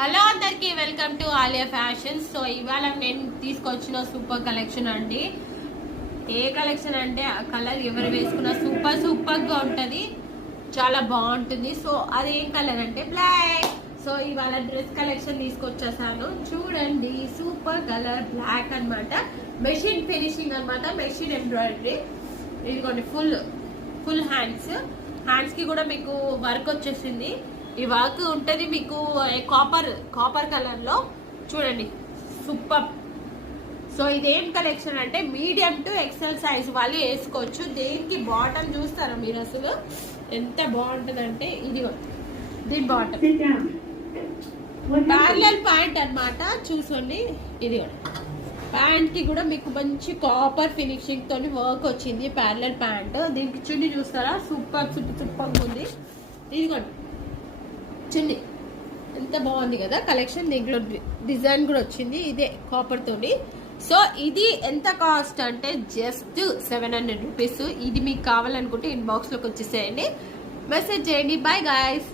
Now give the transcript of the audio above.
Hello అందరికి welcome to Alia fashions. So ఇవాళ నేను తీసుకొచ్చిన సూపర్ కలెక్షన్ అండి. ఏ కలెక్షన్ అంటే ఆ కలర్ ఎవరు వేసుకున్న సూపర్ గా ఉంటది, చాలా బాగుంటుంది. సో అదేం కలర్ అంటే బ్లాక్. సో ఇవాళ డ్రెస్ కలెక్షన్ తీసుకొచ్చేసాను. చూడండి, సూపర్ కలర్ బ్లాక్ అన్నమాట. మెషిన్ ఫినిషింగ్ అన్నమాట, మెషిన్ ఎంబ్రాయిడరీ. ఇదిగోండి, ఫుల్ హ్యాండ్స్ కి కూడా మీకు వర్క్ వచ్చేసింది. ఈ వర్క్ ఉంటది మీకు కాపర్ కలర్ లో. చూడండి, సూపర్. సో ఇదేం కలెక్షన్ అంటే మీడియం టు ఎక్సెల్ సైజ్ వాళ్ళు వేసుకోవచ్చు. దేనికి బాటమ్ చూస్తారా మీరు, అసలు ఎంత బాగుంటది అంటే ఇది దీని బాటమ్ ప్యారలల్ ప్యాంట్ అన్నమాట. చూసండి, ఇది ప్యాంట్ కి కూడా మీకు మంచి కాపర్ ఫినిషింగ్ తోని వర్క్ వచ్చింది. ప్యారలల్ ప్యాంట్, దీనికి చున్నీ చూస్తారా, సూపర్ ఉంది. ఇదిగోండి చున్నీ, ఎంత బాగుంది కదా కలెక్షన్. దీంట్లో డిజైన్ కూడా వచ్చింది, ఇదే కాపర్ తోని. సో ఇది ఎంత కాస్ట్ అంటే జస్ట్ 700 రూపీస్. ఇది మీకు కావాలనుకుంటే ఇన్బాక్స్ లోకి వచ్చేసేయండి, మెసేజ్ చేయండి. Bye guys.